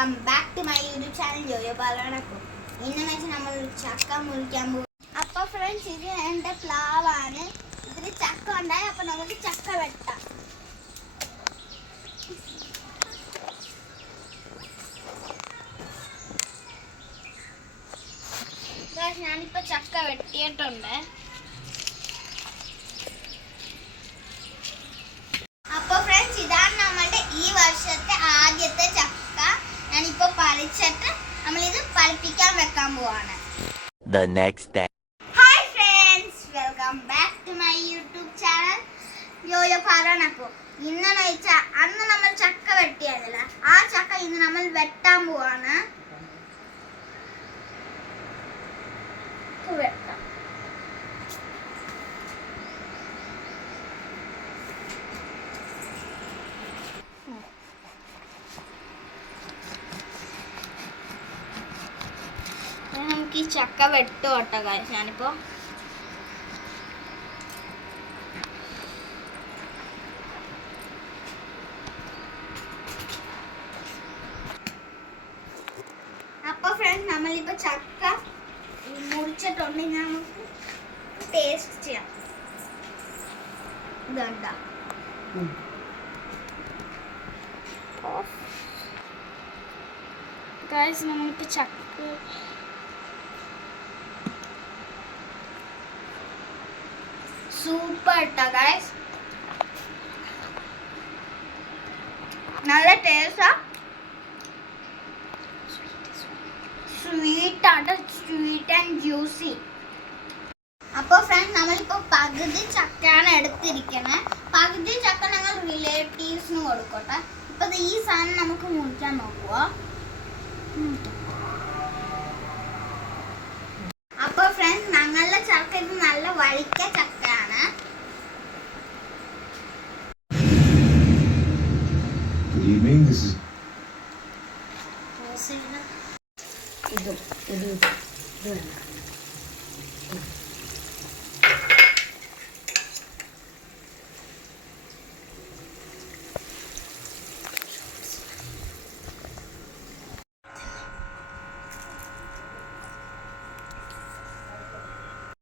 Welcome back to my YouTube channel ജോയോ പാലണക്കും. ഇന്നെന്ന് വെച്ചാൽ നമ്മൾ ചക്ക മുറിക്കാൻ പോകും. അപ്പോൾ ഫ്രണ്ട്സ്, ഇത് എൻ്റെ പ്ലാവാണ്. ഇതിൽ ചക്ക ഉണ്ടായി. അപ്പോൾ നമുക്ക് ചക്ക വെട്ടാം. ഞാനിപ്പോൾ ചക്ക വെട്ടിയിട്ടുണ്ട്. അപ്പോൾ ഫ്രണ്ട്സ്, ഇതാണ് നമ്മളുടെ ഈ വർഷത്തെ ആദ്യത്തെ ചക്ക. ഞാനിപ്പോൾ പറിച്ചിട്ട് നമ്മളിത് പറിപ്പിക്കാൻ വെക്കാൻ പോവാണ്. The next day. Hi friends, welcome back to my YouTube channel യോയോ പാലണക്കു. ഇന്നെന്ന് വെച്ചാൽ അന്ന് നമ്മൾ ചക്ക വെട്ടിയായിരുന്നില്ല, ആ ചക്ക ഇന്ന് നമ്മൾ വെട്ടാൻ പോവാണ്. വെട്ടാം. നമുക്ക് ഈ ചക്ക വെട്ടോട്ടെ ഗൈസ്. ഞാനിപ്പോ അപ്പൊ ഫ്രണ്ട്സ്, നമ്മളിപ്പോ ചക്ക മുറിച്ചിട്ടുണ്ട്. നമുക്ക് ടേസ്റ്റ് ചെയ്യാം. ഇതണ്ട ഗൈസ്, നമ്മളിപ്പോ ചക്ക സൂപ്പർ ട്ടാ ഗൈസ്. നല്ല ടേസ്റ്റാ. സ്വീറ്റ് ആണ്, സ്വീറ്റ് ആൻഡ് ജ്യൂസി. അപ്പോൾ ഫ്രണ്ട്സ്, നമ്മളിപ്പോൾ പകുതി ചക്കയാണ് എടുത്തിരിക്കണേ. പകുതി ചക്ക ഞങ്ങൾ റിലേറ്റീവ്സിന് കൊടുക്കട്ടെ. ഇപ്പം ഈ സാധനം നമുക്ക് മുറിക്കാൻ നോക്കുക. അപ്പോൾ ഫ്രണ്ട്സ്, ഞങ്ങളുടെ ചക്ക ഇത് നല്ല വഴിക്ക ചക്കയാണ്. ഇത് വേണം.